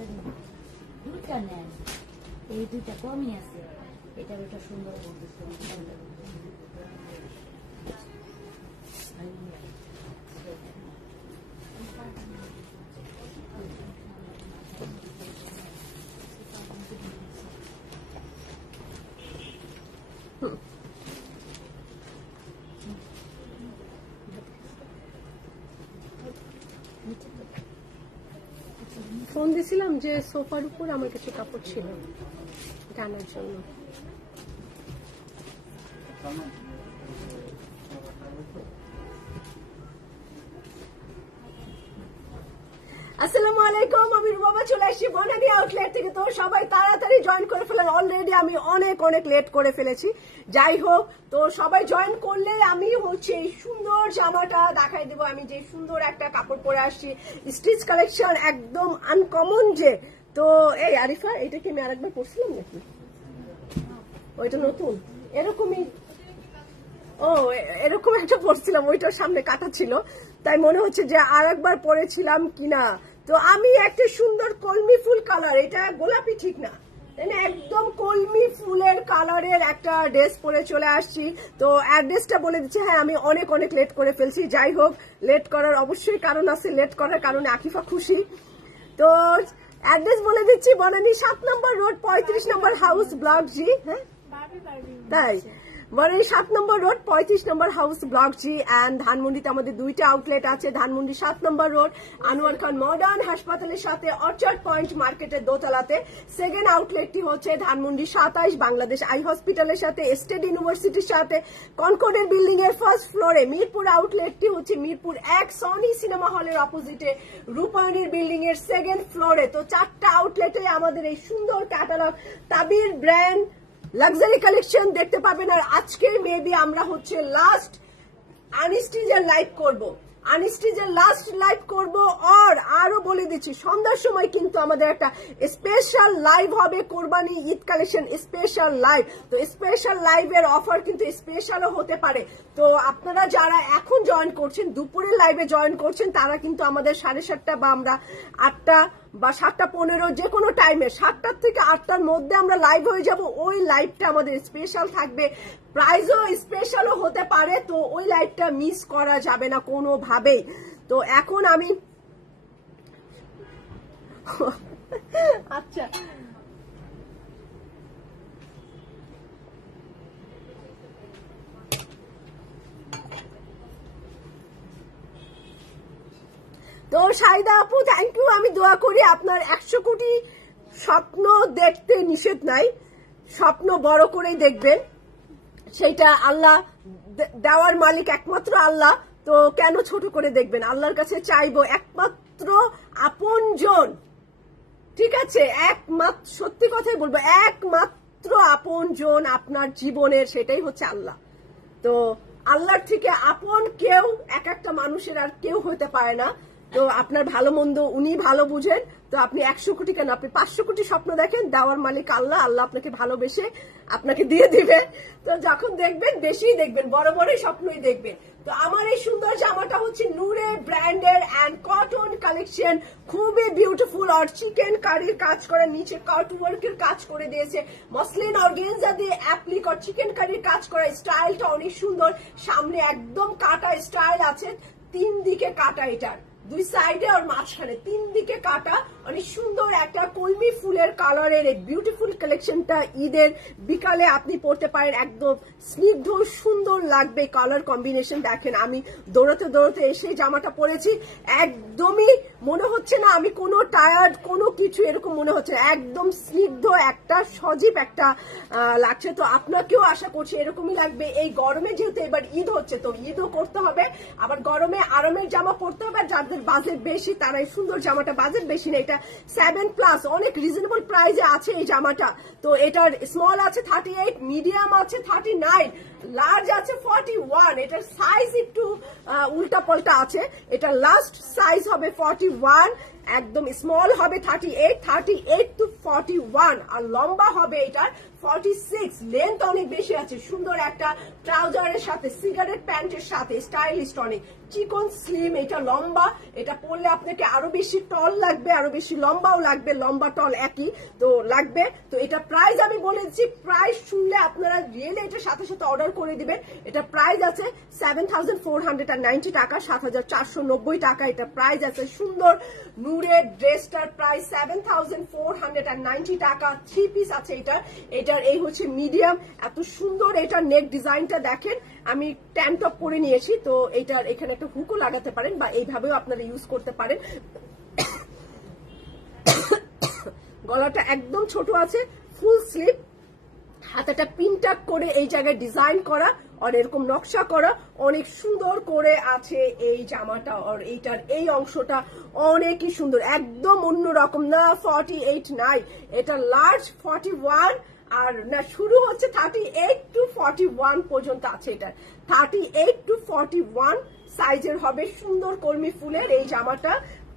এটা দুইটা নেন, এই দুইটা কমই আছে, এটা ওটা সুন্দর বলতেছে। ফোন দিছিলাম যে সোফার উপর আমার কিছু কাপড় ছিল টানার জন্য। আসসালামু আলাইকুম, আমি রুবাবা চলে আসছি বনানী আউটলেট থেকে। তো সবাই তাড়াতাড়ি জয়েন করে ফেলেন, অলরেডি আমি অনেক লেট করে ফেলেছি। যাই হোক, তো সবাই জয়েন করলে আমি হচ্ছে এই সুন্দর জামাটা দেখাই দেবো। আমি যে সুন্দর একটা কাপড় পরে আসছি, স্টিচ কালেকশন, একদম আনকমন যে। তো এই আরিফা, এটা কি আমি আরেকবার পরছিলাম নাকি? ওইটা নতুন এরকমই, ও এরকম একটা পরছিলাম, ওইটার সামনে কাটা ছিল, তাই মনে হচ্ছে যে আর একবার পরেছিলাম কিনা। তো আমি একটা সুন্দর কলমি ফুল কালার, এটা গোলাপি ঠিক না, একদম কলমি ফুলের কালারের একটা ড্রেস পরে চলে আসছি। তো অ্যাড্রেসটা বলে দিচ্ছি। হ্যাঁ, আমি অনেক লেট করে ফেলছি। যাই হোক, লেট করার অবশ্যই কারণ আছে, লেট করার কারণে আকিফা খুশি। তো অ্যাড্রেস বলে দিচ্ছি, Banani 7 number road, 35 number house, block G. হ্যাঁ তাই, Banani 7 number road, 35 number house, block G. And ধানমন্ডিতে আমাদের দুইটা আউটলেট আছে। Dhanmondi 7 number road, Anwar Khan modern হাসপাতালের সাথে, অর্চার্ড পয়েন্ট মার্কেটের দোতলাতে। সেকেন্ড আউটলেটটি হচ্ছে ধানমন্ডি 27 বাংলাদেশ আই হসপিটালের সাথে, স্টেট ইউনিভার্সিটির সাথে, কনকর্ডের বিল্ডিং এর ফার্স্ট ফ্লোরে। মিরপুর আউটলেটটি হচ্ছে মিরপুর 1 সনি সিনেমা হলের অপোজিটে, রূপায়ণীর বিল্ডিং এর সেকেন্ড ফ্লোরে। তো 4টা আউটলেটে আমাদের এই সুন্দর ক্যাটালগ তাবির ব্র্যান্ড লাক্সারি কালেকশন দেখতে পাবেন। আর আজকে মেবি আমরা হচ্ছে লাস্ট আনস্টিচের লাইভ করব, আনস্টিচের লাস্ট লাইভ করব। আর আরো বলে দিচ্ছি, সন্ধ্যার সময় কিন্তু আমাদের একটা স্পেশাল লাইভ হবে, কোরবানি ঈদ কালেকশন স্পেশাল লাইভ। তো স্পেশাল লাইভের অফার কিন্তু স্পেশালও হতে পারে। তো আপনারা যারা এখন জয়েন করছেন, দুপুরের লাইভে জয়েন করছেন, তারা কিন্তু আমাদের 7:30 বা আমরা 8টা বা 7:15 যে কোনো টাইমে, 7টার থেকে 8টার মধ্যে আমরা লাইভ হয়ে যাব। ওই লাইভটা আমাদের স্পেশাল থাকবে, প্রাইজও স্পেশালও হতে পারে। তো ওই লাইভটা মিস করা যাবে না কোনোভাবেই। তো এখন আমি আচ্ছা, তো সাইদা আপু, থ্যাংক ইউ। আমি দোয়া করি আপনার 100 কোটি স্বপ্ন দেখতে নিষেধ নাই, স্বপ্ন বড় করেই দেখবেন। সেইটা আল্লাহ দেওয়ার মালিক একমাত্র আল্লাহ। তো কেন ছোট করে দেখবেন? আল্লাহর কাছে চাইবো একমাত্র আপনজন, ঠিক আছে, একমাত্র, সত্যি কথাই বলবো, একমাত্র আপনজন আপনার জীবনের, সেটাই হচ্ছে আল্লাহ। তো আল্লাহর থেকে আপন কেউ, এক একটা মানুষের আর কেউ হতে পারে না। তো আপনার ভালো মন্দ উনি ভালো বুঝেন। তো আপনি 100 কোটি কেন, আপনি 500 কোটি স্বপ্ন দেখেন, দেওয়ার মালিক আল্লাহ। আল্লাহ আপনাকে ভালোবেসে আপনাকে দিয়ে দিবে। তো যখন দেখবেন, বেশি দেখবেন, বড় বড়ই স্বপ্নই দেখবেন। তো আমার এই সুন্দর জামাটা হচ্ছে নূরে ব্র্যান্ডের অ্যান্ড কটন কালেকশন, খুবই বিউটিফুল। আর চিকেন কারির কাজ করে, নিচে কাট ওয়ার্কের কাজ করে দিয়েছে, মসলিন অর্গেনজা দিয়ে অ্যাপ্লিক আর চিকেন কারির কাজ করা। স্টাইলটা অনেক সুন্দর, সামনে একদম কাটা স্টাইল আছে, 3 দিকে কাটা, এটার 2 সাইডে আর মাঝখানে 3 দিকে কাটা, অনেক সুন্দর একটা কলমি ফুলের কালারের এই বিউটিফুল কালেকশনটা ঈদের বিকালে আপনি পড়তে পারেন। একদম স্নিগ্ধ সুন্দর লাগবে কালার কম্বিনেশন। দেখেন, আমি দৌড়াতে এসে জামাটা পরেছি, একদমই মনে হচ্ছে না আমি কোনো টায়ার্ড কোনো কিছু, এরকম মনে হচ্ছে না, একদম স্নিগ্ধ একটা সজীব একটা লাগছে। তো আপনাকেও আশা করছি এরকমই লাগবে। এই গরমে যেহেতু এবার ঈদ হচ্ছে, তো ঈদও করতে হবে, আবার গরমে আরামের জামা পরতে হবে। যাদের বাজেট বেশি তারা এই সুন্দর জামাটা, বাজেট বেশি না, এটা 7+, অনেক রিজনেবল প্রাইসে আছে এই জামাটা। তো এটার স্মল আছে 38, মিডিয়াম আছে 39, লার্জ আছে 41। এটার সাইজ একটু উল্টা পাল্টা আছে, এটা লাস্ট সাইজ হবে 41। একদম স্মল হবে 38 টু 41, আর লম্বা হবে এটার 46। লেন্থ অনেক বেশি আছে, সুন্দর একটা ট্রাউজারের সাথে, সিগারেট প্যান্টের সাথে, স্টাইলিস্ট অনেক, চিকন স্লিম। এটা লম্বা, এটা পরলে আপনাকে আরো বেশি টল লাগবে, আরো বেশি লম্বাও লাগবে, লম্বা টল একই তো লাগবে। তো এটা প্রাইস আমি বলে দিচ্ছি, প্রাইস শুনলে আপনারা রিয়েলি এটার সাথে সাথে অর্ডার করে দিবেন। এটা প্রাইস আছে 7,490 টাকা, 7,490 টাকা এটা প্রাইস আছে। সুন্দর নূরের ড্রেসটার প্রাইস 7,490 টাকা। 3 পিস আছে এটার এই হচ্ছে মিডিয়াম, এত সুন্দর এটার নেক ডিজাইনটা দেখেন। আমি ট্যান টপ পরে নিয়েছি, তো এটার এখানে একটা হুকও লাগাতে পারেন বা এইভাবেও আপনারা ইউজ করতে পারেন। গলাটা একদম ছোট আছে, ফুল স্লিভ, হাতাটা পিনটাক করে এই জায়গায় ডিজাইন করা আর এরকম নকশা করা, অনেক সুন্দর করে আছে এই জামাটা। আর এইটার এই অংশটা অনেকই সুন্দর, একদম অন্যরকম না। 48 নাই, এটা লার্জ 41, আর না শুরু হচ্ছে 38 টু 41 পর্যন্ত আছে। এটা 38 টু 41 সাইজের হবে। সুন্দর কর্মী ফুলের এই জামাটা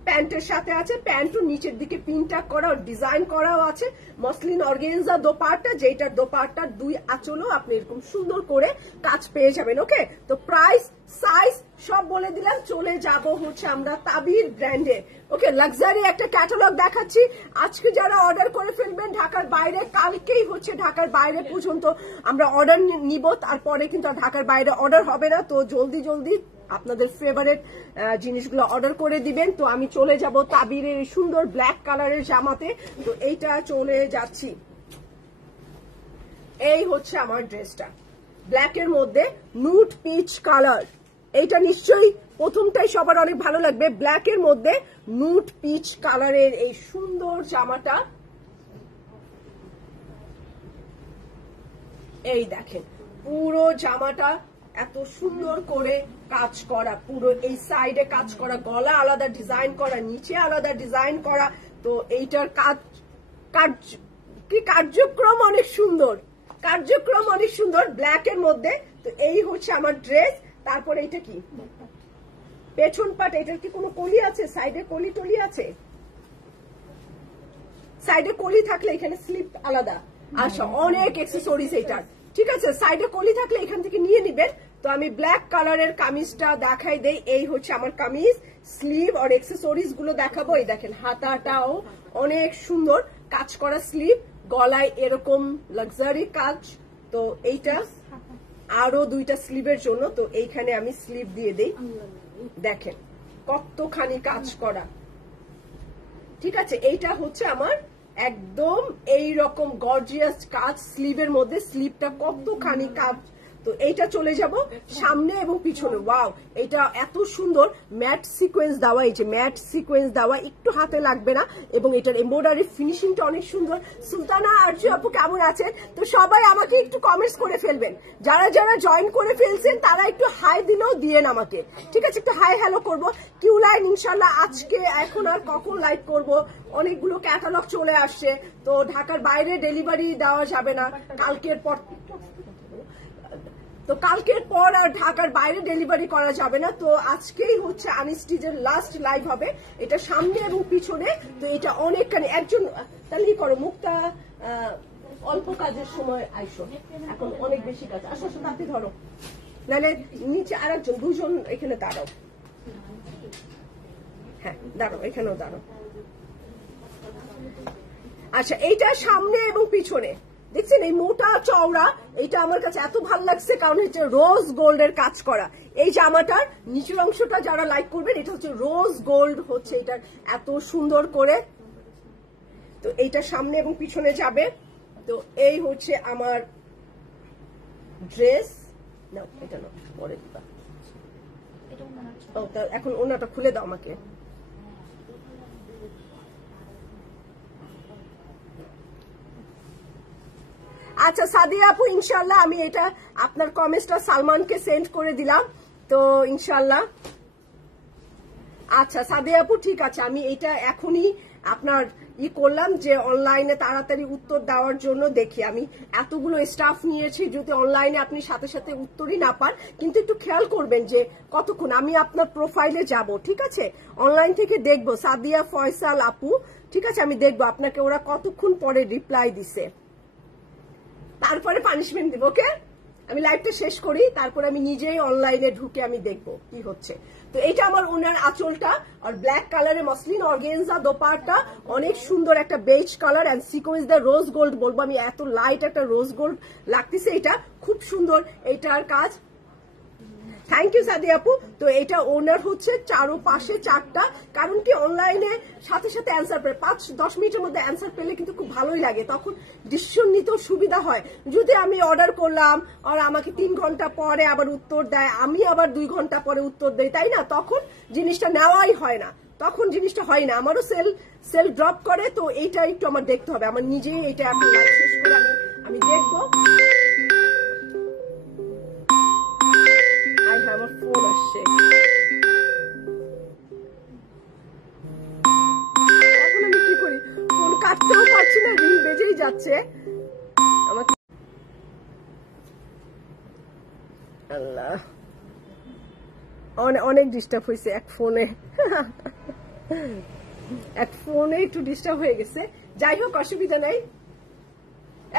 প্যান্টের সাথে আছে, প্যান্টও নিচের দিকে পিনটা করা, ডিজাইন করাও আছে। মসলিন অর্গানজা দোপাট্টা, যেটার দোপাট্টার 2 আঁচলও আপনি এরকম সুন্দর করে কাজ পেয়ে যাবেন। ওকে, তো প্রাইস সাইজ সব বলে দিলাম। চলে যাব হচ্ছে আমরা তাবির ব্র্যান্ডে। ওকে, লাক্সারি একটা ক্যাটালগ দেখাচ্ছি। আজকে যারা অর্ডার করে ফেলবেন ঢাকার বাইরে, কালকেই হচ্ছে ঢাকার বাইরে পর্যন্ত আমরা অর্ডার নিব, তারপরে কিন্তু আর ঢাকার বাইরে অর্ডার হবে না। তো জলদি জলদি আপনাদের ফেভারিট জিনিসগুলো অর্ডার করে দিবেন। তো আমি চলে যাব তাবিরের সুন্দর ব্ল্যাক কালারের জামাতে। তো এইটা চলে যাচ্ছি, এই হচ্ছে আমার ড্রেসটা ব্ল্যাকের মধ্যে নুড পিচ কালার। এইটা নিশ্চয়ই প্রথমটাই সবার অনেক ভালো লাগবে, ব্ল্যাকের মধ্যে নুড পিচ কালারের এই সুন্দর জামাটা। এই দেখেন পুরো জামাটা এত সুন্দর করে কাজ করা, পুরো এই সাইডে কাজ করা, গলা আলাদা ডিজাইন করা, নিচে আলাদা ডিজাইন করা। তো এইটার কার্যক্রম অনেক সুন্দর, কার্যক্রম অনেক সুন্দর ব্ল্যাকের মধ্যে। তো এই হচ্ছে আমার ড্রেস। তারপরে এটা কি পেছন পাট, এটার কি কোনো কলি আছে? সাইডে কলি টলি আছে? সাইডে কলি থাকলে এখানে স্লিপ আলাদা। আচ্ছা, অনেক এক্সেসরিজ এটার, ঠিক আছে। সাইডে কলি থাকলে এখান থেকে নিয়ে নিবেন। তো আমি ব্ল্যাক কালারের কামিজটা দেখাই দেই। এই হচ্ছে আমার কামিজ, স্লিভ আর এক্সেসরিজ গুলো দেখাবো। এই দেখেন হাতাটাও অনেক সুন্দর কাজ করা স্লিভ, গলায় এরকম লাক্সারি কাজ। তো এইটা আরো 2টা স্লিভের জন্য, তো এইখানে আমি স্লিভ দিয়ে দেই। দেখেন কতখানি কাজ করা, ঠিক আছে। এইটা হচ্ছে আমার একদম এই রকম গর্জিয়াস কাজ স্লিভের মধ্যে, স্লিভটা কতখানি কাজ। তো এইটা চলে যাব সামনে এবং পিছনে। ওয়াও, এটা এত সুন্দর ম্যাট সিকোয়েন্স দেওয়া, এই যে ম্যাট সিকোয়েন্স দেওয়া, একটু হাতে লাগবে না, এবং এটার এমব্রয়ডারি ফিনিশিংটা অনেক সুন্দর। সুলতানা আরজু আপু কেমন আছেন? তো সবাই আমাকে একটু কমেন্টস করে ফেলবেন, যারা যারা জয়েন করে ফেলছেন তারা একটু হাই দিলেও দিয়েন আমাকে, ঠিক আছে। একটু হাই হ্যালো করবো। কিউ লাইন ইনশাল্লাহ আজকে, এখন আর কখন লাইভ করব, অনেকগুলো ক্যাটালগ চলে আসছে। তো ঢাকার বাইরে ডেলিভারি দেওয়া যাবে না কালকের পর, তো কালকের পর আর ঢাকার বাইরে ডেলিভারি করা যাবে না। তো আজকেই হচ্ছে আনস্টিচের লাস্ট লাইভ হবে, এটা সামনে এবং পিছনে। তো এটা অনেকখানি, একজন তাহলে করো মুখটা অল্প কাজের সময় আইসো, এখন অনেক বেশি কাজ। আসো আসো, আপনি ধরো, নাহলে নিচে আর একজন, 2জন এখানে দাঁড়াও। হ্যাঁ দাঁড়াও, এখানেও দাঁড়াও। আচ্ছা, এইটা সামনে এবং পিছনে দেখছেন, এই মোটা চওড়া, এটা আমার কাছে এত ভালো লাগছে কারণ হচ্ছে রোজ গোল্ডের কাজ করা। এই জামাটার নিচের অংশটা যারা লাইক করবেন, এটা হচ্ছে রোজ গোল্ড হচ্ছে এটার এত সুন্দর করে। তো এইটা সামনে এবং পিছনে যাবে। তো এই হচ্ছে আমার ড্রেস। না এটা না, পরে দিবা। এখন ওনাটা খুলে দাও আমাকে। আচ্ছা সাদিয়া আপু, ইনশাল্লাহ আমি এটা আপনার কমেন্টসটা সালমানকে সেন্ড করে দিলাম। তো ইনশাল্লাহ, আচ্ছা সাদিয়া আপু ঠিক আছে, আমি এটা এখনই আপনার করলাম যে অনলাইনে তাড়াতাড়ি উত্তর দেওয়ার জন্য। দেখি আমি এতগুলো স্টাফ নিয়েছি, যদি অনলাইনে আপনি সাথে সাথে উত্তরই না পান, কিন্তু একটু খেয়াল করবেন যে কতক্ষণ। আমি আপনার প্রোফাইলে যাব, ঠিক আছে, অনলাইন থেকে দেখবো সাদিয়া ফয়সাল আপু, ঠিক আছে, আমি দেখবো আপনাকে ওরা কতক্ষণ পরে রিপ্লাই দিছে, তারপরে পানিশমেন্ট দিব। ওকে, আমি লাইভটা শেষ করি, তারপরে আমি নিজেই অনলাইনে ঢুকে আমি দেখবো কি হচ্ছে। তো এটা আমার ওনার আঁচলটা, আর ব্ল্যাক কালারের মসলিন অর্গেনজা দোপাট্টা, অনেক সুন্দর একটা beige colour and sequence the rose gold বলবো আমি, এত লাইট একটা রোজ গোল্ড লাগতেছে, এটা খুব সুন্দর এইটার কাজ। থ্যাংক ইউ সাদি আপু। তো এটা ওনার হচ্ছে চারোপাশে চারটা, কারণ কি অনলাইনে সাথে সাথে অ্যান্সার পেলে 5-10 মিনিটের মধ্যে অ্যান্সার পেলে কিন্তু খুব ভালোই লাগে, তখন ডিসিশন নিতেও সুবিধা হয়। যদি আমি অর্ডার করলাম আর আমাকে 3 ঘন্টা পরে আবার উত্তর দেয়, আমি আবার 2 ঘন্টা পরে উত্তর দেই, তাই না, তখন জিনিসটা নেওয়াই হয় না, তখন জিনিসটা হয় না, আমারও সেল ড্রপ করে। তো এইটা একটু আমার দেখতে হবে, আমার নিজেই এটা এখন লাইভ শেষ করে আমি দেখবো। আমার ফোন আসছে, এখন আমি কি করি, ফোন কাটতেও পারছি না, রিং বেজেই যাচ্ছে আমাকে। আল্লাহ, অনেক ডিস্টার্ব হয়েছে এক ফোনে একটু ডিস্টার্ব হয়ে গেছে। যাই হোক, অসুবিধা নেই।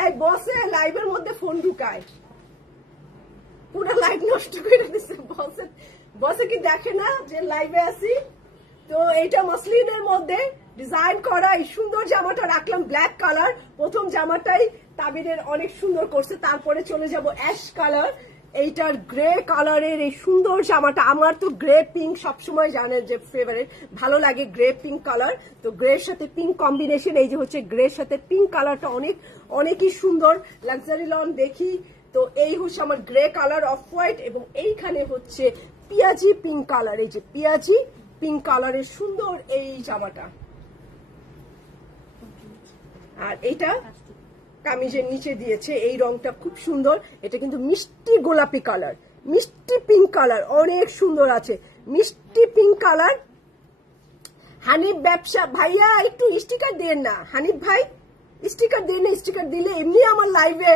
এই বসে লাইভের মধ্যে ফোন ঢুকায়, পুরো লাইভ নষ্ট করে দিচ্ছে। বসে কি দেখে না যে লাইভে আছি? তো এইটা মসলিনের মধ্যে ডিজাইন করা এই সুন্দর জামাটা রাখলাম ব্ল্যাক কালার। প্রথম জামাটাই তাবিরের অনেক সুন্দর করছে, তারপরে চলে যাব অ্যাশ কালার। এইটার গ্রে কালারের এই সুন্দর জামাটা, আমার তো গ্রে পিঙ্ক সবসময় জানেন যে ফেভারিট, ভালো লাগে গ্রে পিঙ্ক কালার। তো গ্রের সাথে পিঙ্ক কম্বিনেশন, এই যে হচ্ছে গ্রের সাথে পিঙ্ক কালারটা অনেকই সুন্দর, লাক্সারি লন দেখি। তো এই হচ্ছে আমার গ্রে কালার অফ হোয়াইট, এবং এইখানে হচ্ছে পিয়াজি পিঙ্ক কালার, এই যে পিয়াজি পিঙ্ক কালারের সুন্দর এই জামাটা। আর এইটা কামিজের নিচে দিয়েছে এই রংটা খুব সুন্দর, এটা কিন্তু মিষ্টি গোলাপি কালার, মিষ্টি পিঙ্ক কালার, অনেক সুন্দর আছে মিষ্টি পিঙ্ক কালার। হানিফ ব্যবসা ভাইয়া একটু স্টিকার দেন না, হানিফ ভাই স্টিকার দেন না, স্টিকার দিলে এমনি আমার লাইভে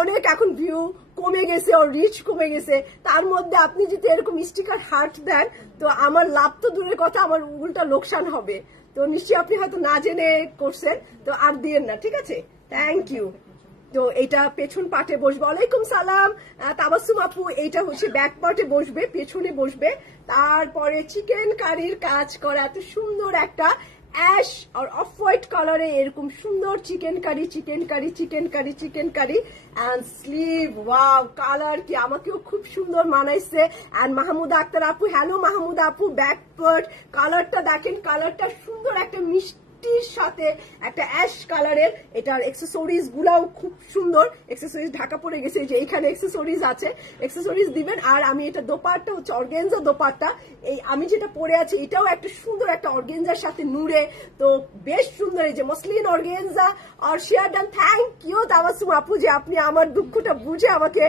অনেক এখন ভিউ কমে গেছে, ওর রিচ কমে গেছে, তার মধ্যে আপনি যদি এরকম স্টিকার হার্ট দেন তো আমার লাভ তো দূরের কথা, আমার উল্টা লোকসান হবে। তো নিশ্চয়ই আপনি হয়তো না জেনে করছেন, তো আর দিয়েন না, ঠিক আছে, থ্যাংক ইউ। তো এইটা পেছন পাটে বসবে, ওয়ালাইকুম সালাম তাবাসসুম আপু, এইটা হচ্ছে ব্যাক পার্টে বসবে, পেছনে বসবে। তারপরে চিকেন কারির কাজ করা এত সুন্দর একটা অ্যাশ আর অফ হোয়াইট কালারে এরকম সুন্দর chikankari and sleeve, wow colour কি আমাকেও খুব সুন্দর মানাইছে। এন্ড মাহমুদা আক্তার আপু, হ্যালো মাহমুদা আপু, ব্যাক পার্ট কালারটা দেখেন, কালারটা সুন্দর একটা মিষ্টির সাথে একটা অ্যাশ কালারের। এটার অ্যাক্সেসরিজ গুলাও খুব সুন্দর, অ্যাক্সেসরিজ ঢাকা পড়ে গেছে, যে এইখানে অ্যাক্সেসরিজ আছে, অ্যাক্সেসরিজ দিবেন। আর আমি এটা দোপাট্টা হচ্ছে অর্গেনজা দোপাট্টা, এই আমি যেটা পরে আছি এটাও একটা সুন্দর একটা অর্গেনজার সাথে নুরে, তো বেশ সুন্দর। এই যে মসলিন অর্গেনজা আর share done, thank you Tabassum আপু যে আপনি আমার দুঃখটা বুঝে আমাকে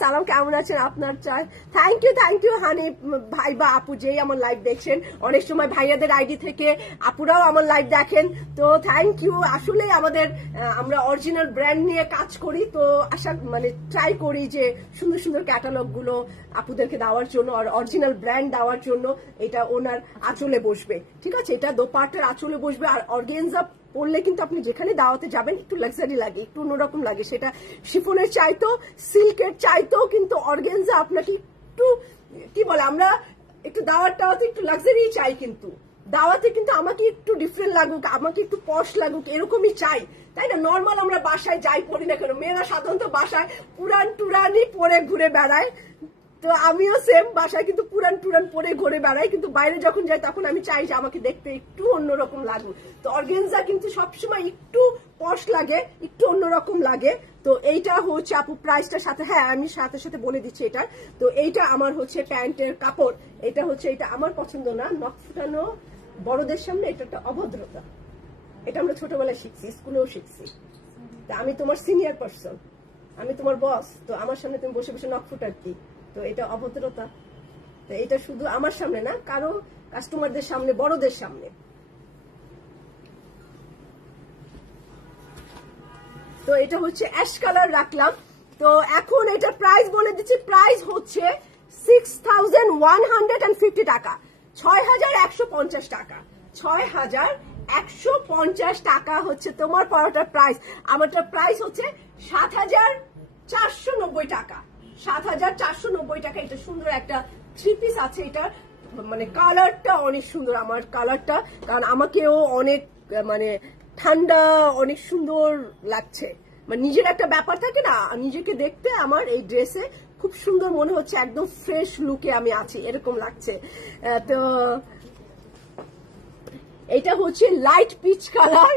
সালাম, কেমন আছেন আপনার চাই, থ্যাংক ইউ হানি ভাই বা আপু যেই আমার লাইভ দেখছেন, অনেক সময় ভাইয়াদের আইডি থেকে আপুরাও আমার লাইভ দেখেন, তো থ্যাংক ইউ। আসলে আমরা অরিজিনাল ব্র্যান্ড নিয়ে কাজ করি, তো ট্রাই করি যে সুন্দর সুন্দর ক্যাটালগ গুলো আপুদেরকে দেওয়ার জন্য আর অরিজিনাল ব্র্যান্ড দেওয়ার জন্য। এটা ওনার আঁচলে বসবে, ঠিক আছে, এটা দোপাট্টার আঁচলে বসবে। আর অর্গেনজা পরলে কিন্তু আপনি যেখানে দাওয়াতে যাবেন একটু লাক্সারি লাগে, একটু অন্যরকম লাগে, সেটা শিফনের চাইতো সিল্কের চাইতো, কিন্তু অর্গেনজা আপনাকে একটু কি বলে, আমরা একটু দাওয়াতটাতে একটু লাক্সারি চাই, কিন্তু দাওয়াতে কিন্তু আমাকে একটু ডিফারেন্ট লাগুক, আমাকে একটু পশ লাগুক, এরকমই চাই, তাই না? নর্মাল আমরা বাসায় যাই পড়ি না কেন, মেয়েরা সাধারণত বাসায় পুরান টুরানি পরে ঘুরে বেড়ায়, তো আমিও সেম বাসায় কিন্তু পুরান পরে ঘুরে বেড়াই, কিন্তু বাইরে যখন যাই তখন আমি চাই যে আমাকে দেখতে একটু অন্যরকম লাগুক। তো অর্গেনজা কিন্তু সবসময় একটু পশ লাগে, একটু অন্যরকম লাগে। তো এইটা হচ্ছে আপু প্রাইসটার সাথে, হ্যাঁ আমি সাথে বলে দিচ্ছি এটা। তো এইটা আমার হচ্ছে প্যান্টের কাপড়, এটা হচ্ছে, এটা আমার পছন্দ না, নখ ফুটানো বড়দের সামনে এটা একটা অভদ্রতা, এটা আমরা ছোটবেলায় শিখছি, স্কুলেও শিখছি। তা আমি তোমার সিনিয়র পার্সন, আমি তোমার বস, তো আমার সামনে তুমি বসে বসে নখ ফুটার কি? তো এটা অভদ্রতা। তো এটা শুধু আমার সামনে না, কারো কাস্টমারদের সামনে, বড়দের সামনে। তো এটা হচ্ছে অ্যাশ কালার রাখলাম। তো এখন এটা প্রাইস বলে দিচ্ছি, প্রাইস হচ্ছে 6150 টাকা, 6150 টাকা, 6150 টাকা হচ্ছে তোমার পরোটার প্রাইস। আমারটার প্রাইস হচ্ছে 7490 টাকা, 7490 টাকা। এটা সুন্দর একটা 3 পিস আছে, এটা মানে কালারটা অনেক সুন্দর, আমার কালারটা, কারণ আমাকেও অনেক মানে ঠান্ডা অনেক সুন্দর লাগছে, মানে নিজের একটা ব্যাপার থাকে না, নিজেকে দেখতে আমার এই ড্রেসে খুব সুন্দর মনে হচ্ছে, একদম ফ্রেশ লুকে আমি আছি এরকম লাগছে। তো এটা হচ্ছে লাইট পিচ কালার,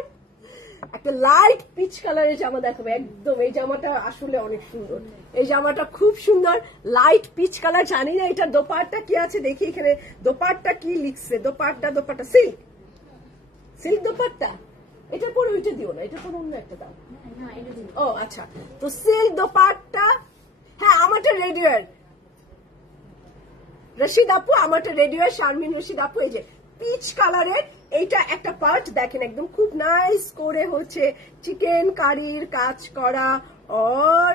একটা লাইট পিচ কালারের জামা দেখাবো একদম। এই জামাটা আসলে অনেক সুন্দর, এই জামাটা খুব সুন্দর, লাইট পিচ কালার। জানি না এটা দোপাট্টা কি আছে, দেখি এখানে দোপাট্টা কি লিখছে। Dupatta silk, silk dupatta. এটা পরে ওইটা দিও না, এটা পরে অন্য একটা দাও। ও আচ্ছা, তো সিল্ক দোপাট্টা। হ্যাঁ আমারটা রেডিওয়ার, রশিদ আপু আমারটা রেডিওয়ার, শারমিন রশিদ আপু। এই যে পিচ কালারের এইটা একটা পার্ট দেখেন, একদম খুব নাইস করে হচ্ছে চিকেন কারির কাজ করা, আর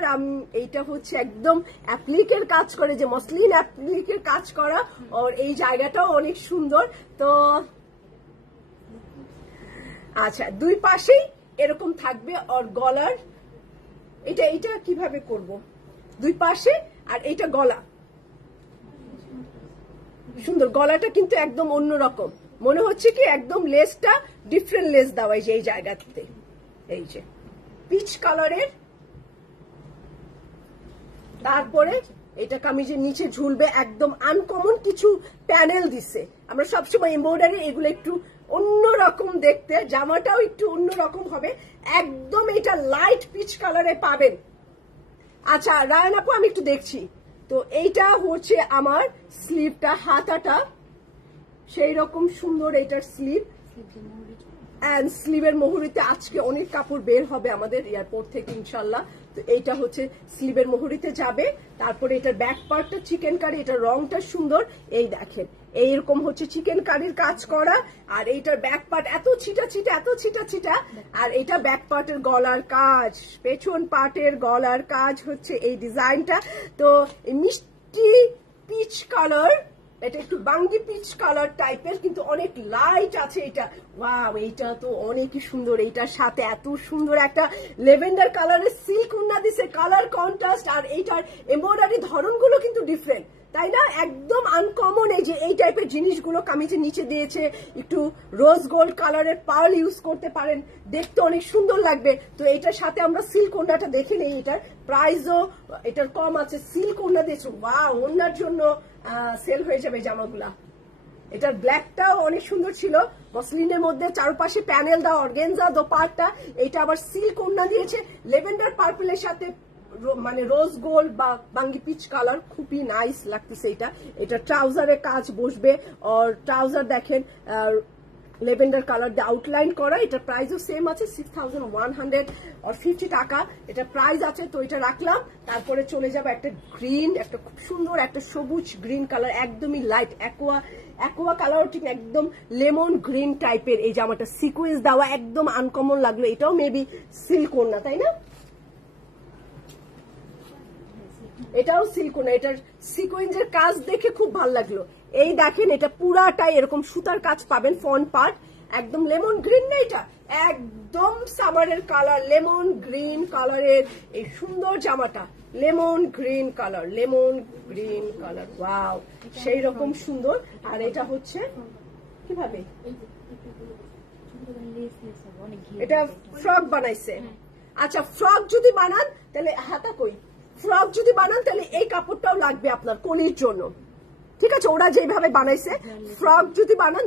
এইটা হচ্ছে একদম অ্যাপ্লিকের কাজ করে, যে মসলিন অ্যাপ্লিকের কাজ করা, আর এই জায়গাটাও অনেক সুন্দর। তো আচ্ছা, দুই পাশেই এরকম থাকবে, আর গলার এটা কিভাবে করব, দুই পাশে, আর এইটা গলা সুন্দর, গলাটা কিন্তু একদম অন্যরকম মনে হচ্ছে, কি একদম লেসটা ডিফারেন্ট লেস দেওয়া, এই যে এই জায়গাতে এই যে পিচ কালারের। তারপরে এটা কামিজের নিচে ঝুলবে, একদম আনকমন কিছু প্যানেল দিছে। আমরা সবসময় এমব্রয়ডারি এগুলো একটু অন্যরকম দেখতে, জামাটাও একটু অন্যরকম হবে, একদম এটা লাইট পিচ কালারে পাবেন। আচ্ছা রায়ন আপু আমি একটু দেখছি, তো এইটা হচ্ছে আমার স্লিভটা, হাতাটা সেই রকম সুন্দর, এটার স্লিভ এন্ড স্লিভের মোহরিতে আজকে অনেক কাপড় বের হবে আমাদের এয়ারপোর্ট থেকে ইনশাল্লাহ। তো এইটা হচ্ছে স্লিভের মোহরিতে যাবে। তারপরে এটার ব্যাক পার্টটা চিকেন কারি, এটার রংটা সুন্দর, এই দেখেন এইরকম হচ্ছে চিকেন কারির কাজ করা, আর এইটার ব্যাক পার্ট এত ছিটা ছিটা, এত ছিটা ছিটা, আর এটা ব্যাক পার্টের গলার কাজ, পেছন পার্টের গলার কাজ হচ্ছে এই ডিজাইনটা। তো মিষ্টি পিচ কালার, এটা একটু বাঙ্গি পিচ কালার টাইপের, কিন্তু অনেক লাইট আছে এটা। ওয়াও, এইটা তো অনেকই সুন্দর, এইটার সাথে এত সুন্দর একটা লেভেন্ডার কালারের সিল্ক উন্না দিছে, কালার কন্ট্রাস্ট, আর এইটার এমব্রয়ডারি ধরনগুলো কিন্তু ডিফারেন্ট, তাই না? একদম আনকমন। এই যে এই টাইপের জিনিসগুলো কামিজের নিচে দিয়েছে, একটু রোজ গোল্ড কালারের পার্ল ইউজ করতে পারেন, দেখতে অনেক সুন্দর লাগবে। তো এইটার সাথে আমরা সিল্ক ওড়নাটা দেখে নেই, এটার প্রাইসও এটার কম আছে, সিল্ক ওড়না দিয়েছে। ওয়াও, ওড়নার জন্য সেল হয়ে যাবে জামাগুলা। এটার ব্ল্যাকটাও অনেক সুন্দর ছিল, মসলিনের মধ্যে চারপাশে প্যানেল দাও, অর্গানজা দোপাট্টা। এটা আবার সিল্ক ওড়না দিয়েছে, লেভেন্ডার পার্পলের সাথে মানে রোজ গোল্ড বা বাঙ্গি পিচ কালার, খুবই নাইস লাগতেছে এটা। এটা ট্রাউজারের কাজ বসবে, আর ট্রাউজার দেখেন লেভেন্ডার কালার দিয়ে আউটলাইন করা। এটা প্রাইসও সেম আছে 6150 টাকা এটা প্রাইস আছে। তো এটা রাখলাম। তারপরে চলে যাবে একটা গ্রিন, একটা খুব সুন্দর একটা সবুজ গ্রিন কালার, একদমই লাইট অ্যাকোয়া কালার, ঠিক একদম লেমন গ্রিন টাইপের। এই জামাটা সিকোয়েন্স দেওয়া, একদম আনকমন লাগলো। এটাও মেবি সিল্ক ওড়না, তাই না? এটাও সিল্ক না, এটার সিকোয়েন্সের কাজ দেখে খুব ভালো লাগলো। এই দেখেন, এটা পুরাটাই এরকম সুতার কাজ পাবেন, ফ্রন্ট পার্ট একদম লেমন গ্রিন না, এটা একদম সামারের কালার, লেমন গ্রিন কালারের এই সুন্দর জামাটা, lemon green colour, lemon green colour, wow, সেই রকম সুন্দর। আর এটা হচ্ছে কিভাবে এটা ফ্রক বানাইছে। আচ্ছা, ফ্রক যদি বানান তাহলে হাতা কই, ফ্রক যদি বানান তাহলে এই কাপড়টাও লাগবে আপনার কলির জন্য, ঠিক আছে? ওরা যেভাবে বানাইছে, ফ্রক যদি বানান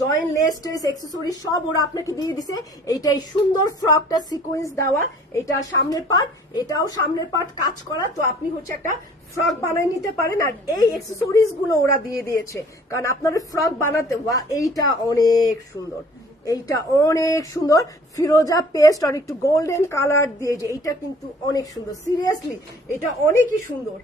জয়েন লেস টেস এক্সেসরি সব ওরা আপনাকে দিয়ে দিছে। এইটাই সুন্দর ফ্রকটা সিকোয়েন্স দেওয়া, এটা সামনের পার্ট, এটাও সামনের পার্ট কাজ করা। তো আপনি হচ্ছে একটা ফ্রক বানায় নিতে পারেন, আর এই এক্সেসরিজ গুলো ওরা দিয়ে দিয়েছে, কারণ আপনাদের ফ্রক বানাতে। এইটা অনেক সুন্দর, এইটা অনেক সুন্দর, ফিরোজা পেস্ট আর একটু গোল্ডেন কালার দিয়ে, যে এইটা কিন্তু অনেক সুন্দর, সিরিয়াসলি এটা অনেকই সুন্দর।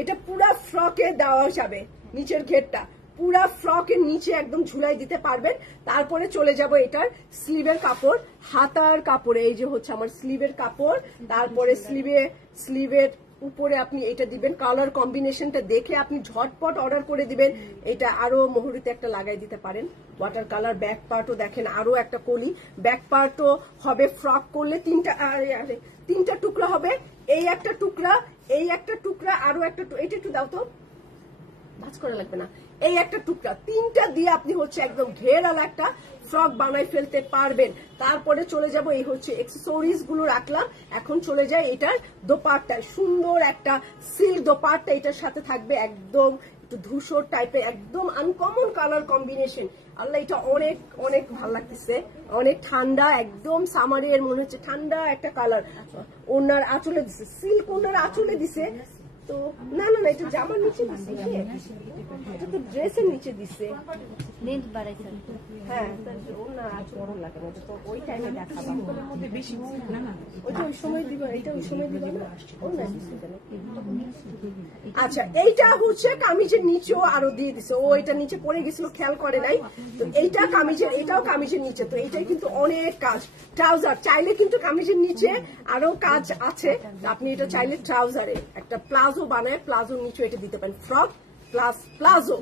এটা পুরা ফ্রকে দেওয়া যাবে, নিচের ঘেরটা পুরা ফ্রকের নিচে একদম ঝুলাই দিতে পারবেন। তারপরে চলে যাব এটার স্লিভের কাপড়, হাতার কাপড়। এই যে হচ্ছে আমার স্লিভের কাপড়, তারপরে স্লিভের উপরে আপনি এটা দিবেন। কালার কম্বিনেশনটা দেখে আপনি ঝটপট অর্ডার করে দিবেন। এটা আরো মোহরিতে একটা লাগাই দিতে পারেন, ওয়াটার কালার। ব্যাক পার্টও দেখেন আরো একটা কলি, ব্যাক পার্টও হবে ফ্রক করলে তিনটা টুকরা হবে। এই একটা টুকরা, এই একটা টুকরা, আরো একটা, এটা একটু দাও তো, ভাঁজ করা লাগবে না। এই একটা টুকরা, তিনটা দিয়ে আপনি হচ্ছে একদম ঘেরালা একটা ফ্রক বানাই ফেলতে পারবেন। তারপরে চলে যাব, এই হচ্ছে অ্যাকসেসরিজ গুলো রাখলাম। এখন চলে যায় এটার দোপাট্টায়। সুন্দর একটা সিল্ক দোপাট্টা এটার সাথে থাকবে, একদম একটু ধূসর টাইপের, একদম আনকমন কালার কম্বিনেশন। আল্লাহ, এটা অনেক অনেক ভালো লাগতেছে, অনেক ঠান্ডা, একদম সামারের মনে হচ্ছে ঠান্ডা একটা কালার। ওনার আঁচলে দিছে, সিল্ক ওনার আঁচলে দিছে। তো না না না, এটা জামার নিচে দিছে, এটা তো ড্রেসের নিচে দিছে। লেন্থ বাড়াইছে। হ্যাঁ, ওনার আঁচল বড় লাগে না, তো ওই টাইমে দেখাবো। ওইটা ওই সময় দিবা, এটা ওই সময় দিবা না। ওনার দিছে কেন? আচ্ছা, এইটা হচ্ছে কামিজের নিচেও আরো দিয়ে দিছে। ও এটা নিচে পড়ে গেছিল, খেয়াল করে নাই। তো এইটা কামিজের, এটাও কামিজের নিচে। তো এইটাই কিন্তু অনেক কাজ। ট্রাউজার চাইলে কিন্তু কামিজের নিচে আরো কাজ আছে, আপনি এটা চাইলে ট্রাউজারে একটা প্লাজো বানায়, প্লাজোর নিচে এটা দিতে পারেন। ফ্রক প্লাস প্লাজো,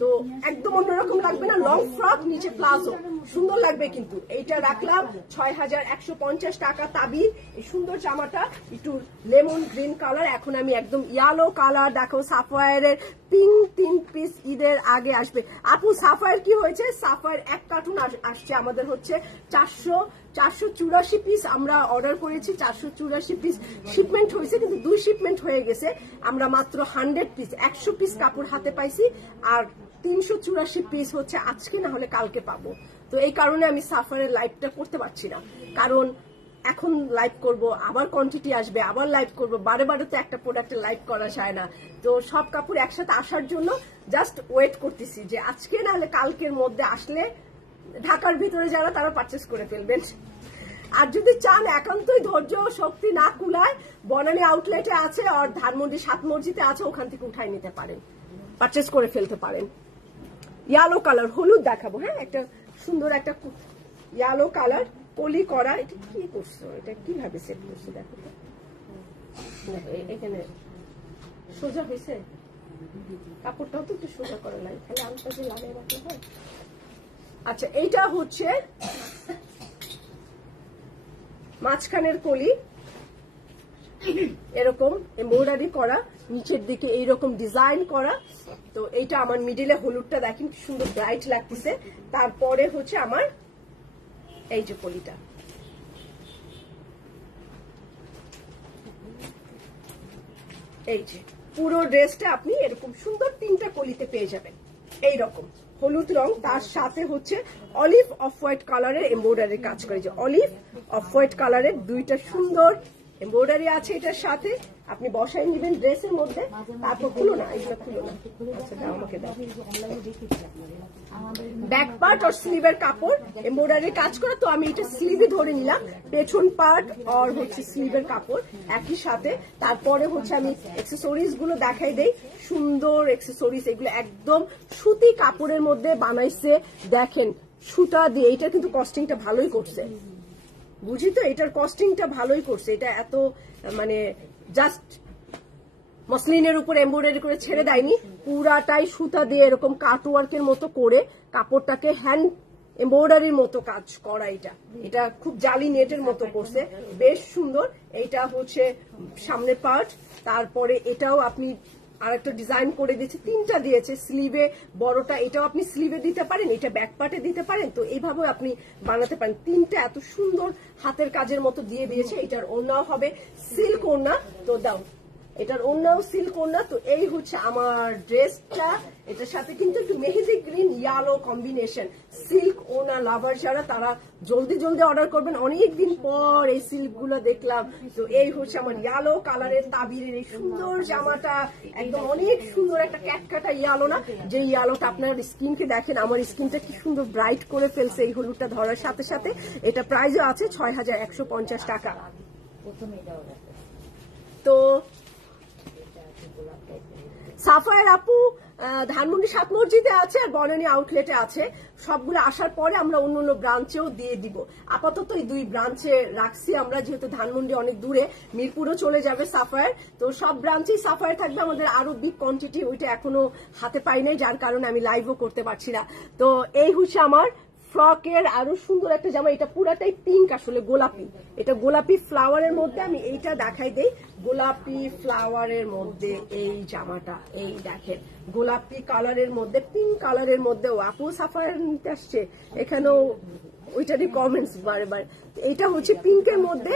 তো একদম অন্যরকম লাগবে না? লং ফ্রক নিচে প্লাজো, সুন্দর লাগবে। কিন্তু এইটা রাখলাম 6150 টাকা তাবির। এই সুন্দর জামাটা একটু লেমন গ্রিন কালার। এখন আমি একদম ইয়েলো কালার, দেখো সাফায়ারের পিঙ্ক 3 পিস ঈদের আগে আসবে। আপু সাফায়ার কি হয়েছে? সাফায়ার 1 কার্টুন আসছে, আমাদের হচ্ছে 484 পিস আমরা অর্ডার করেছি। 484 পিস শিপমেন্ট হয়েছে, কিন্তু 2 শিপমেন্ট হয়ে গেছে। আমরা মাত্র 100 পিস, 100 পিস কাপড় হাতে পাইছি। আর 384 পিস হচ্ছে আজকে না হলে কালকে পাবো। তো এই কারণে আমি সাফারের লাইভটা করতে পারছি না, কারণ এখন লাইভ করব, আবার কোয়ান্টিটি আসবে, আবার লাইভ করব, বারে বারে তো একটা প্রোডাক্টের লাইভ করা যায় না। তো সব কাপড় একসাথে আসার জন্য জাস্ট ওয়েট করতেছি যে আজকে না হলে কালকের মধ্যে আসলে ঢাকার ভিতরে যারা তারা পারচেস করে ফেলবেন। আর যদি চান একান্তই ধৈর্য শক্তি না কুলায়, বনানী আউটলেটে আছে, আর ধানমন্ডি 7 মসজিদে আছে, ওখান থেকে উঠাই নিতে পারেন, পারচেস করে ফেলতে পারেন। ইয়েলো কালার, হলুদ দেখাবো। হ্যাঁ, একটা সুন্দর একটা ইয়েলো কালার কলি করা। এটা কি করছো? এটা কিভাবে সেট করছো? দেখো তো, এখানে সোজা হয়েছে, কাপড়টাও তো একটু সোজা করা লাগে, খালি আলটা যে লাগাই রাখতে হয়। আচ্ছা, এইটা হচ্ছে মাঝখানের কলি, এরকম এমব্রয়ডারি করা, নিচের দিকে এইরকম ডিজাইন করা। তো এইটা আমার মিডিলে হলুদটা দেখেন কি সুন্দর ব্রাইট লাগতেছে। তারপরে হচ্ছে আমার এই যে কলিটা, এই যে পুরো ড্রেসটা আপনি এরকম সুন্দর 3টা কলিতে পেয়ে যাবেন। এইরকম হলুদ রং, তার সাথে হচ্ছে অলিভ অফ হোয়াইট কালারের এমব্রয়ডারি কাজ করে। যে অলিভ অফ হোয়াইট কালারের 2টা সুন্দর এমব্রয়ডারি আছে এটার সাথে। আপনি বসাই নেবেন ড্রেসের মধ্যে। তারপর খুলো না, এগুলো খুলো না। আচ্ছা, দাও আমাকে দাও। ব্যাক পার্ট আর স্লিভের কাপড় এমব্রয়ডারি কাজ করা। তো আমি এটা স্লিভে ধরে নিলাম, পেছন পার্ট আর হচ্ছে স্লিভের কাপড় একই সাথে। তারপরে হচ্ছে আমি অ্যাকসেসরিজ গুলো দেখাই দেই। সুন্দর অ্যাকসেসরিজ, এগুলো একদম সুতি কাপড়ের মধ্যে বানাইছে। দেখেন সুতা দিয়ে, এটা কিন্তু কস্টিংটা ভালোই করছে, বুঝি তো, এটার কস্টিংটা ভালোই করছে। এটা এত মানে জাস্ট মসলিনের উপর এমব্রয়ডারি করে ছেড়ে দেয়নি, পুরাটাই সুতা দিয়ে এরকম কাটওয়ার্কের মতো করে কাপড়টাকে হ্যান্ড এমব্রয়ডারির মতো কাজ করা। এটা খুব জালি নেটের মতো করছে, বেশ সুন্দর। এইটা হচ্ছে সামনে পার্ট। তারপরে এটাও আপনি আরেকটা ডিজাইন করে দিয়েছে, 3টা দিয়েছে স্লিভে। বড়টা এটাও আপনি স্লিভে দিতে পারেন, এটা ব্যাক পার্টে দিতে পারেন। তো এইভাবে আপনি বানাতে পারেন। 3টা এত সুন্দর হাতের কাজের মতো দিয়ে দিয়েছে। এটার ওড়নাও হবে সিল্ক ওড়না। তো দাও, এটার ওড়নাও সিল্ক ওড়না। তো এই হচ্ছে আমার ড্রেসটা। এটার সাথে কিন্তু একটু মেহেদি গ্রিন ইয়েলো কম্বিনেশন। সিল্ক ওড়না লাভার যারা, তারা জলদি জলদি অর্ডার করবেন, অনেকদিন পর এই সিল্ক গুলো দেখলাম। তো এই হচ্ছে আমার ইয়েলো কালারের তাবিরের এই সুন্দর জামাটা, একদম অনেক সুন্দর একটা ক্যাটকাটা ইয়েলো, না যে ইয়েলোটা আপনার স্কিনকে দেখেন, আমার স্কিনটা কি সুন্দর ব্রাইট করে ফেলছে এই হলুদটা ধরার সাথে সাথে। এটা প্রাইসও আছে 6150 টাকা। তো গোলাপ টাইপের। সাফায়ার আপু ধানমন্ডি 7 মসজিদে আছে আর বনানী আউটলেটে আছে। সবগুলো আসার পরে আমরা অন্য অন্য ব্রাঞ্চেও দিয়ে দিব। আপাতত এই 2 ব্রাঞ্চে রাখছি আমরা, যেহেতু ধানমন্ডি অনেক দূরে, মিরপুরও চলে যাবে সাফায়ার, তো সব ব্রাঞ্চেই সাফায়ার থাকবে। আমাদের আরো বিগ কোয়ান্টিটি, ওইটা এখনো হাতে পাই নাই, যার কারণে আমি লাইভও করতে পারছি না। তো এই হচ্ছে আমার ফ্রকের আরো সুন্দর একটা জামা। এটা পুরাটাই পিঙ্ক, আসলে গোলাপি, এটা গোলাপি ফ্লাওয়ারের মধ্যে। আমি এইটা দেখাই দেই, গোলাপি ফ্লাওয়ারের মধ্যে এই জামাটা, এই দেখেন গোলাপি কালারের মধ্যে, পিঙ্ক কালারের মধ্যে। আপু সাফায়ার নিতে আসছে, এখানেও ওইটারই কমেন্টস বারবার। এইটা হচ্ছে পিঙ্কের মধ্যে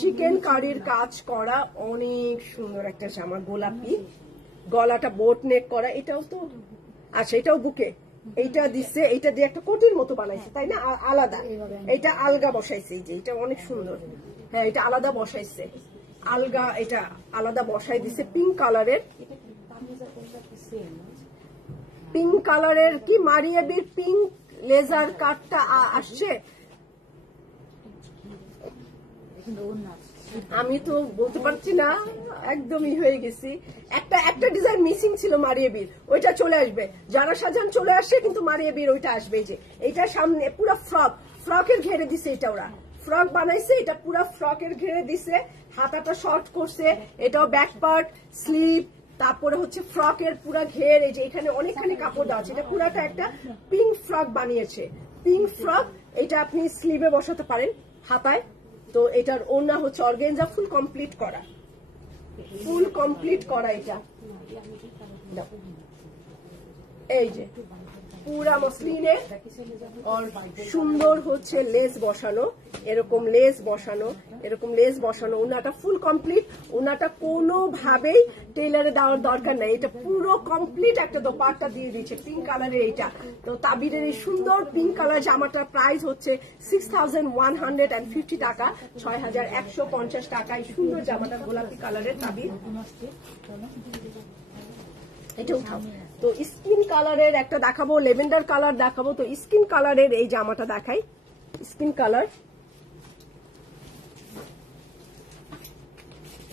চিকেন কারির কাজ করা, অনেক সুন্দর একটা জামা, গোলাপি, গলাটা বোট নেক করা। এটাও তো আচ্ছা, এটাও বুকে, এইটা দিচ্ছে, এইটা দিয়ে একটা কোটির মতো বানাইছে, তাই না? আলাদা, এটা আলগা বসাইছে, এই যে এটা অনেক সুন্দর। হ্যাঁ, এটা আলাদা বসাইছে, আলগা, এটা আলাদা বসাই দিছে। পিঙ্ক কালারের, পিঙ্ক কালারের কি মারিয়াবির পিঙ্ক লেজার কাটটা আসছে। আমি তো বলতে পারছি না, একদমই হয়ে গেছি। একটা ডিজাইন মিসিং ছিল মারিয়াবির, ওইটা চলে আসবে। যারা সাজান চলে আসছে, কিন্তু মারিয়াবির ওইটা আসবে। যে এইটা সামনে পুরো ফ্রকের ঘেরে দিছে, এটা ওরা ফ্রক বানাইছে, এটা পুরো ফ্রকের ঘেরে দিছে। হাতাটা শর্ট করছে, এটাও ব্যাক পার্ট, স্লিভ, তারপরে হচ্ছে ফ্রকের পুরা ঘের। এই যে এখানে অনেকখানি কাপড় দেওয়া আছে, এটা পুরাটা একটা পিঙ্ক ফ্রক বানিয়েছে, পিঙ্ক ফ্রক। এটা আপনি স্লিভে বসাতে পারেন, হাতায়। তো এটার ওড়না হচ্ছে অর্গানজা, ফুল কমপ্লিট করা, ফুল কমপ্লিট করা। এটা এই যে পুরা মসলিনে, আর সুন্দর হচ্ছে লেস বসানো, এরকম লেস বসানো, এরকম লেস বসানো। ওনাটা ফুল কমপ্লিট, ওনাটা কোনোভাবেই টেলারে দেওয়ার দরকার নাই। এটা পুরো কমপ্লিট একটা দোপাট্টা দিয়ে দিচ্ছে পিঙ্ক কালারের। এইটা তো তাবিরের এই সুন্দর পিঙ্ক কালার জামাটার প্রাইস হচ্ছে 6150 টাকা, 6150 টাকা। এই সুন্দর জামাটা গোলাপি কালারের তাবির, এটা উঠাও। তো স্কিন কালারের একটা দেখাবো, লেভেন্ডার কালার দেখাবো। তো স্কিন কালারের এই জামাটা দেখাই, স্কিন কালার,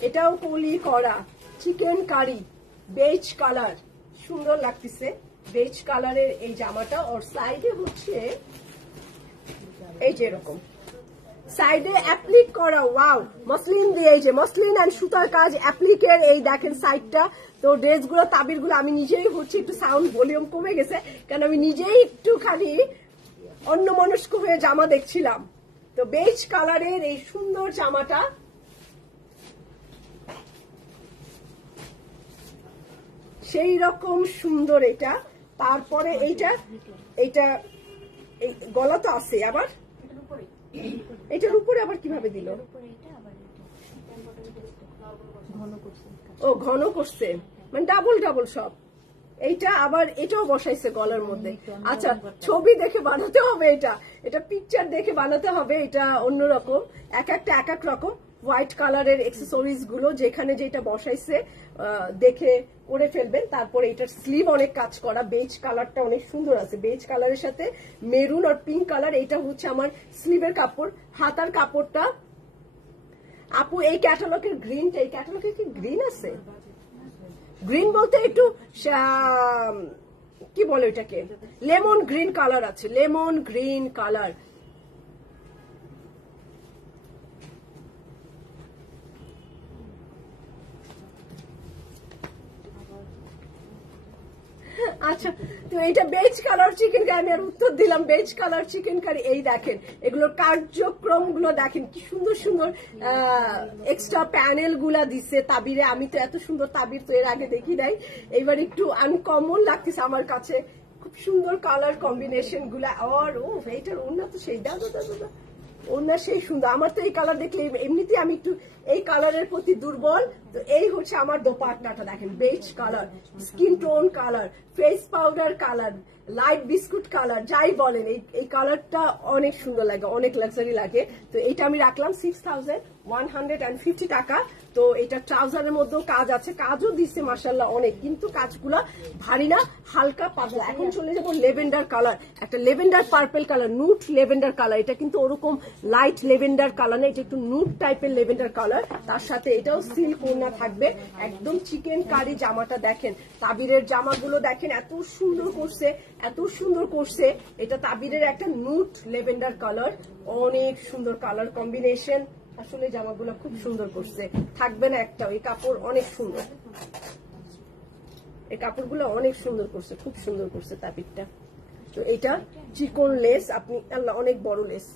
এটাও কলি করা, চিকেন কারি, বেজ কালার, সুন্দর লাগতেছে বেজ কালারের এই জামাটা। ওর সাইডে হচ্ছে এই যে এরকম সাইডে অ্যাপ্লিক করা, ওয়াও, মসলিন দিয়ে, এই যে মসলিন আর সুতার কাজ অ্যাপ্লিকের। এই দেখেন সাইডটা। তো ড্রেসগুলো তাবিরগুলো আমি নিজেই হচ্ছে একটু সাউন্ড ভলিউম কমে গেছে, কারণ আমি নিজেই একটুখানি অন্যমনস্ক হয়ে জামা দেখছিলাম। তো বেজ কালারের এই সুন্দর জামাটা, সেই রকম সুন্দর এটা। তারপরে এইটা গলা তো আছে, আবার এটার উপরে আবার কিভাবে দিল? ও ঘন করছে, মানে ডাবল ডাবল সব। এইটা আবার এটাও বসাইছে গলার মধ্যে। আচ্ছা, ছবি দেখে বানাতে হবে, এটা পিকচার দেখে বানাতে হবে। এটা অন্যরকম, এক একটা এক এক রকম। হোয়াইট কালারের এক্সেসরিজ গুলো যেখানে যেটা বসাইছে দেখে করে ফেলবেন। তারপরে এটার স্লিভ অনেক কাজ করা, বেজ কালারটা অনেক সুন্দর আছে, বেজ কালারের সাথে মেরুন আর পিঙ্ক কালার। এটা হচ্ছে আমার স্লিভের কাপড়। হাতার কাপড়টা আপু এই ক্যাটালগের গ্রিনটা, এই ক্যাটালগে কি গ্রিন আছে? গ্রিন বলতে একটু কি বলে এটাকে, লেমন গ্রিন কালার আছে, লেমন গ্রিন কালার। আচ্ছা, তো এটা বেজ কালার চিকেন কারি, আমি আর উত্তর দিলাম বেজ কালার চিকেন কারি। এই দেখেন এগুলোর কার্যক্রম গুলো দেখেন, কি সুন্দর সুন্দর এক্সট্রা প্যানেল গুলা দিচ্ছে তাবিরে। আমি তো এত সুন্দর তাবির তো এর আগে দেখি নাই, এবার একটু আনকমন লাগতেছে আমার কাছে। খুব সুন্দর কালার কম্বিনেশন গুলা। আর ও এইটার উন্নত সেই দাদা দাদা ওনা সেই সুন্দর। আমার তো এই কালার দেখলে এমনিতে আমি একটু এই কালারের প্রতি দুর্বল। তো এই হচ্ছে আমার দোপাট্টাটা দেখেন, beige colour, skin tone colour, face powder colour, light biscuit colour যাই বলেন, এই কালারটা অনেক সুন্দর লাগে, অনেক লাক্সারি লাগে। তো এটা আমি রাখলাম 6150 টাকা। তো এটা ট্রাউজারের মধ্যেও কাজ আছে, কাজও দিচ্ছে মাশাআল্লাহ অনেক, কিন্তু কাজগুলা ভারী না, হালকা পাতলা। এখন চলে যাবো লেভেন্ডার কালার, একটা lavender purple colour, নুট lavender colour. এটা কিন্তু ওরকম লাইট লেভেন্ডার কালার না, এটা একটু নুট টাইপের লেভেন্ডার কালার। তার সাথে এটাও সিল্ক ওড়না থাকবে, একদম চিকেন কারি জামাটা দেখেন, তাবিরের জামাগুলো দেখেন এত সুন্দর করছে, এত সুন্দর করছে। এটা তাবিরের একটা নুট লেভেন্ডার কালার, অনেক সুন্দর কালার কম্বিনেশন। আসলে জামাগুলো খুব সুন্দর করছে, থাকবে না একটা। এই কাপড় অনেক সুন্দর, এই কাপড়গুলো অনেক সুন্দর করছে, খুব সুন্দর করছে তাবিরটা। তো এটা চিকন লেস, আপনি আল্লাহ অনেক বড় লেস,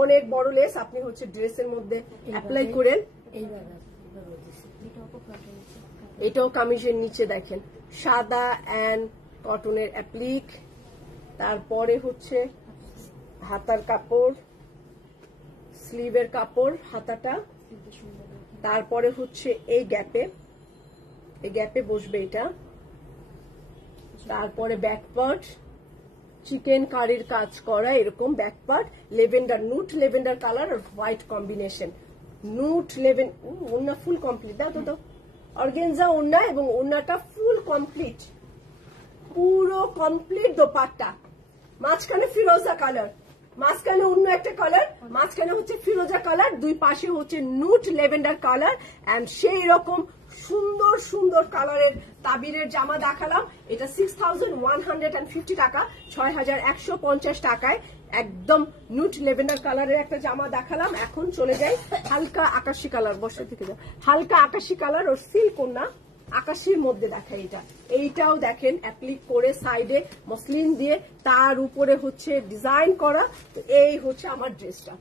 অনেক বড় লেস আপনি হচ্ছে ড্রেসের মধ্যে অ্যাপ্লাই করেন। এটাও কামিজের নিচে দেখেন সাদা অ্যান্ড কটনের অ্যাপ্লিক। তারপরে হচ্ছে হাতার কাপড়, স্লিভের কাপড় হাতাটা। তারপরে হচ্ছে এই গ্যাপে বসবে এটা। তারপরে ব্যাক পার্ট চিকেন কারির কাজ করা, এরকম back part lavender, নুট lavender colour আর হোয়াইট কম্বিনেশন। নুট ওড়না ফুল কমপ্লিট, দাও তো অর্গেনজা ওড়না, এবং ওড়নাটা ফুল কমপ্লিট, পুরো কমপ্লিট দোপাট্টা। মাঝখানে ফিরোজা কালার, মাঝখানে অন্য একটা কালার, মাঝখানে হচ্ছে ফিরোজা কালার, দুই পাশে হচ্ছে নুট লেভেন্ডার কালার। এন্ড সেই রকম সুন্দর সুন্দর কালারের তাবিরের জামা দেখালাম। এটা 6150 টাকা, 6150 টাকায় একদম নুট লেভেন্ডার কালারের একটা জামা দেখালাম। এখন চলে যাই হালকা আকাশি কালার, বসে থেকে যাও, হালকা আকাশি কালার ও সিল্ক ওড়না, আকাশির মধ্যে দেখায় এটা। এইটাও দেখেন অ্যাপ্লিক করে সাইডে মসলিন দিয়ে, তার উপরে হচ্ছে ডিজাইন করা। তো এই হচ্ছে আমার ড্রেসটা,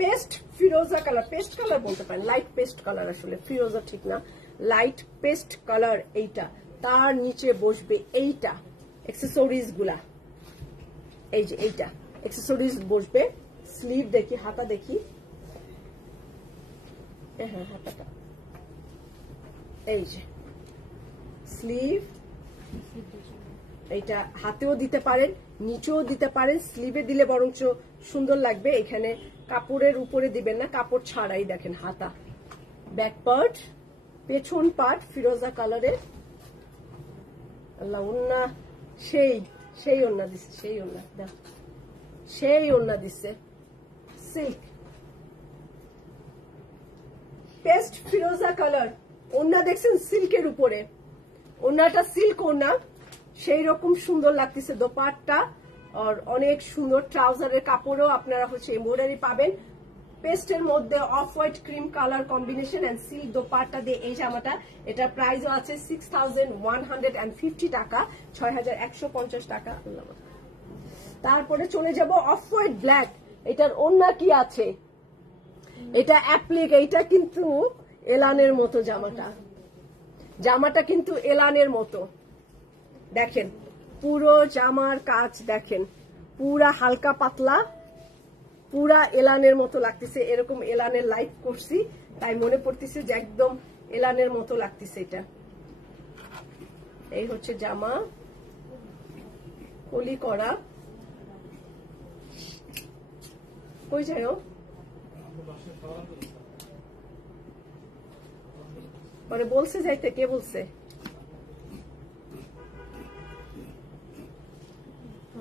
পেস্ট ফিরোজা কালার, পেস্ট কালার বলতে পারেন, লাইট পেস্ট কালার, আসলে ফিরোজা ঠিক না, লাইট পেস্ট কালার এইটা। তার নিচে বসবে এইটা অ্যাক্সেসরিজ গুলা, এই যে এইটা অ্যাক্সেসরিজ বসবে। স্লিভ দেখি, হাতা দেখি, হ্যাঁ হাতাটা, এই যে স্লিভ, এইটা হাতেও দিতে পারেন, নিচেও দিতে পারেন। স্লিভে দিলে বরঞ্চ সুন্দর লাগবে, এখানে কাপড়ের উপরে দিবেন না, কাপড় ছাড়াই দেখেন হাতা। ব্যাক পার্ট, পেছন পার্ট ফিরোজা কালারের। আল্লাহ ওন্না, সেই ওন্না দিচ্ছে, সেই ওন্না দেখ, সেই ওন্না দিচ্ছে, সিল্ক পেস্ট ফিরোজা কালার ওন্না দেখছেন, সিল্কের উপরে। ওন্নাটা সিল্ক ওন্না, সেই রকম সুন্দর লাগতেছে দোপাট্টা, আর অনেক সুন্দর। ট্রাউজারের কাপড়ও আপনারা হচ্ছে এমব্রয়ডারি পাবেন, পেস্টের মধ্যে off white cream colour combination and silk dupatta দিয়ে এই জামাটা। এটা প্রাইসও আছে 6150 টাকা, 6150 টাকা। তারপরে চলে যাব অফ হোয়াইট ব্ল্যাক, এটার ওন্না কি আছে, এটা অ্যাপ্লিক, এইটা কিন্তু এলানের মতো জামাটা কিন্তু এলানের মতো দেখেন, পুরো জামার কাজ দেখেন, পুরা হালকা পাতলা, পুরা এলানের মতো লাগতেছে। এরকম এলানের লাইভ করছি তাই মনে পড়তেছে যে একদম এলানের মতো লাগতেছে এটা। এই হচ্ছে জামা, কলি করা। কই যায় মানে বলছে যাইতে, কে বলছে?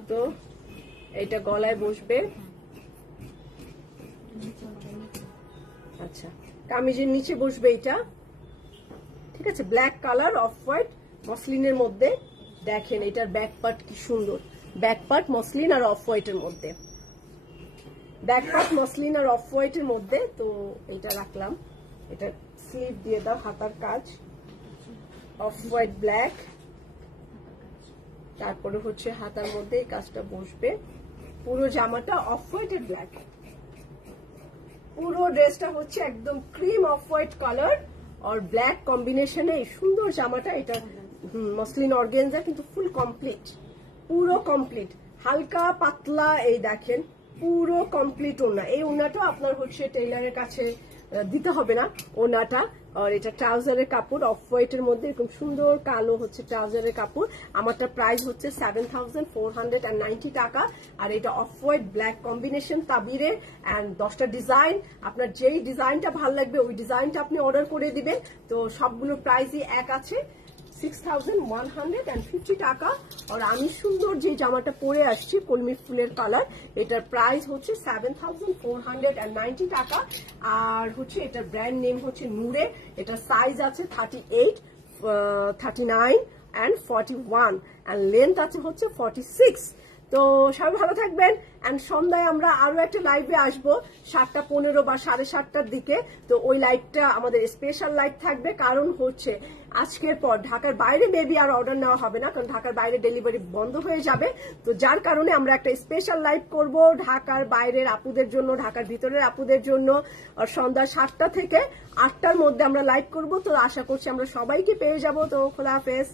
তো এইটা গলায় বসবে, আচ্ছা কামিজের নিচে বসবে এইটা, ঠিক আছে। ব্ল্যাক কালার অফ হোয়াইট মসলিনের মধ্যে দেখেন, এটার ব্যাক পার্ট কি সুন্দর, ব্যাক পার্ট মসলিন আর অফ হোয়াইটের মধ্যে, ব্যাক পার্ট মসলিন আর অফ হোয়াইটের মধ্যে। তো এটা রাখলাম, এটা স্লিভ দিয়ে দাও, হাতার কাজ অফ হোয়াইট ব্ল্যাক, তারপরে হচ্ছে হাতার মধ্যে এই কাজটা বসবে। পুরো জামাটা অফ হোয়াইট ব্ল্যাক, পুরো ড্রেসটা হচ্ছে একদম ক্রিম অফ হোয়াইট কালার আর ব্ল্যাক কম্বিনেশনে এই সুন্দর জামাটা। এটা মসলিন অর্গেনজা, কিন্তু ফুল কমপ্লিট, পুরো কমপ্লিট, হালকা পাতলা। এই দেখেন পুরো কমপ্লিট ওড়না। এই ওড়নাটা আপনার হচ্ছে টেইলারের কাছে দিতে হবে না ওনাটা। আর এটা ট্রাউজারের কাপড়, অফ হোয়াইটের মধ্যে এরকম সুন্দর কালো হচ্ছে ট্রাউজারের কাপড়। আমারটা প্রাইস হচ্ছে 7,490 টাকা। আর এটা অফ হোয়াইট ব্ল্যাক কম্বিনেশন তাবিরে অ্যান্ড 10টা ডিজাইন। আপনার যেই ডিজাইনটা ভালো লাগবে ওই ডিজাইনটা আপনি অর্ডার করে দিবেন। তো সবগুলোর প্রাইসই এক আছে, 6,150 টাকা। আর আমি সুন্দর যে জামাটা পরে আসছি কলমি ফুলের কালার, এটার প্রাইস হচ্ছে 7,490 টাকা। আর হচ্ছে এটার ব্র্যান্ড নেম হচ্ছে নূরে। এটার সাইজ আছে 38, 39 অ্যান্ড 41 অ্যান্ড লেন্থ আছে হচ্ছে 46। তো সবাই ভালো থাকবেন। এন্ড সন্ধ্যায় আমরা আরো একটা লাইভে আসবো 7:15 বা 7:30টার দিকে। তো ওই লাইভটা আমাদের স্পেশাল লাইভ থাকবে, কারণ হচ্ছে আজকের পর ঢাকার বাইরে মেবি আর অর্ডার নেওয়া হবে না, কারণ ঢাকার বাইরে ডেলিভারি বন্ধ হয়ে যাবে। তো যার কারণে আমরা একটা স্পেশাল লাইভ করব ঢাকার বাইরের আপুদের জন্য, ঢাকার ভিতরের আপুদের জন্য। আর সন্ধ্যা 7টা থেকে 8টার মধ্যে আমরা লাইভ করব। তো আশা করছি আমরা সবাইকে পেয়ে যাব। তো খোলা হাফেজ।